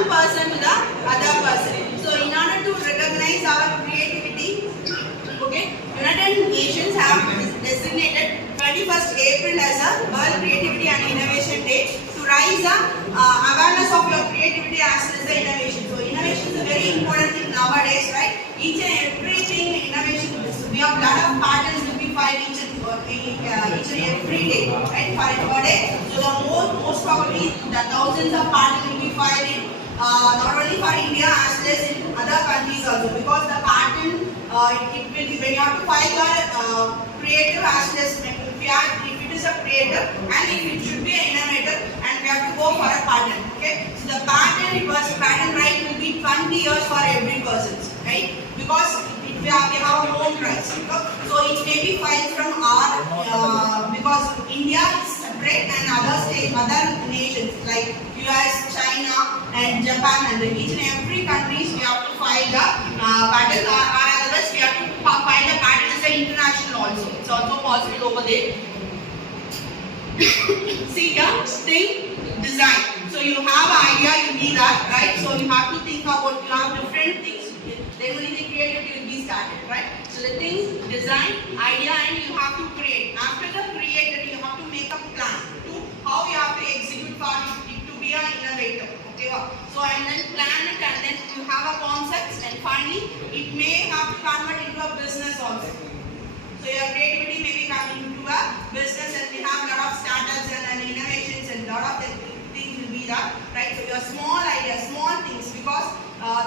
one person to the other person. So in order to recognize our creativity, okay, United Nations have designated 21st April as a World Creativity and Innovation Day to raise the awareness of your creativity as well as the innovation. So innovation is a very important thing nowadays, right? Each and everything innovation. We have a lot of patterns will be filed each and every day, right? Per day. So the most probably the thousands of patterns will be filed in not only for India as well as in other countries also, because the patent it will be when you have to file your creative as well as if it is a creative and if it should be an innovator, and we have to go for a patent. Okay, so the patent right will be 20 years for every person, right? Because we have our own rights. So it may be filed from our because India is separate and other nations like US, China, and Japan, and each and every countries we have to file the patent, or otherwise we have to file the patent as an international also. It's also possible over there. See here, think, design. So you have an idea, you need that, right? So you have to think about, you have different things. Then only the creativity will be started, right? So the things, design, idea, and you have to create. After the created, you have to make a plan to how you have to execute for it to be an innovator. Okay, so and then plan it, and then you have a concept, and finally it may have to convert into a business also. So your creativity may be coming into a business, and we have a lot of startups and innovations, and a lot of things will be that, right? So your small ideas, small things, because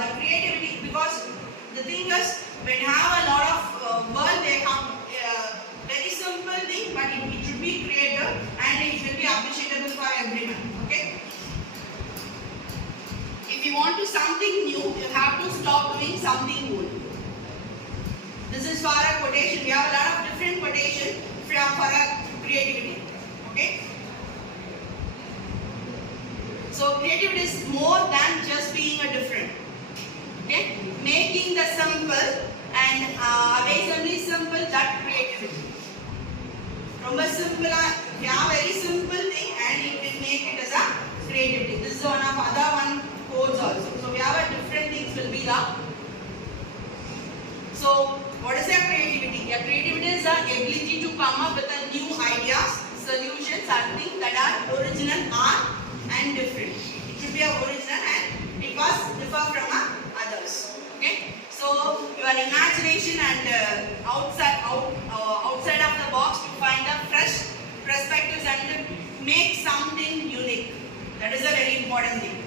the creativity, because the thing is, when you have a lot of world, they have very simple thing, but it should be creative and it should be appreciable for everyone. Okay. If you want to something new, you have to stop doing something old. This is for a quotation. We have a lot of different quotation for a creativity. Okay. So creativity is more than just being a different. Okay, making the simple and basically simple, that creativity. ரொம்ப simple, we have very simple thing and it will make it as a creativity. This is one of other one codes also. So we have a different things will be the. So what is your creativity? Your creativity is the ability to come up with a new ideas, solutions, and things that are original, and different. It should be a original and it was differ from others. Okay, so your imagination and outside of the box to find the fresh perspectives and make something unique. That is a very important thing.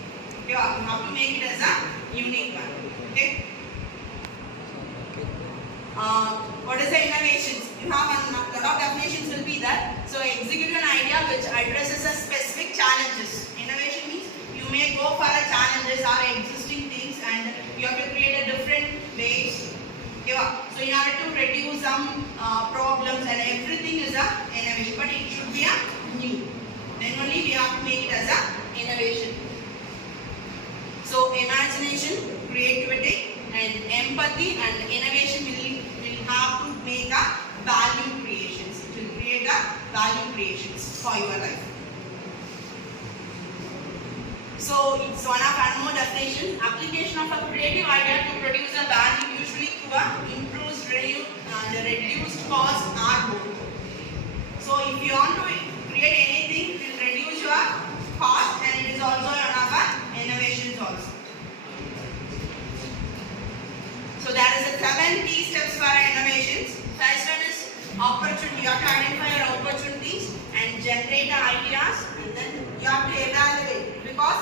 You have to make it as a unique one. Okay. What is the innovations? You have a lot of definitions will be there. So execute an idea which addresses a specific challenges. Innovation means you may go for a challenges or existing things, and you have to create a different ways. Okay, so in order to reduce some problems, and everything is a innovation, but it should be a new. Then only we have to make it as a innovation. So imagination, creativity, and empathy and innovation will have to make a value creations. It will create a value creations for your life. So it's one of our more definition. Application of a creative idea to produce a value, usually through a improved, reduced cost or both. So if you want to create anything, it will reduce your cost, and it is also one of our innovations also. So there is a 7 key steps for innovations. First one is opportunity. You have to identify your opportunities and generate ideas, and then you have to evaluate, because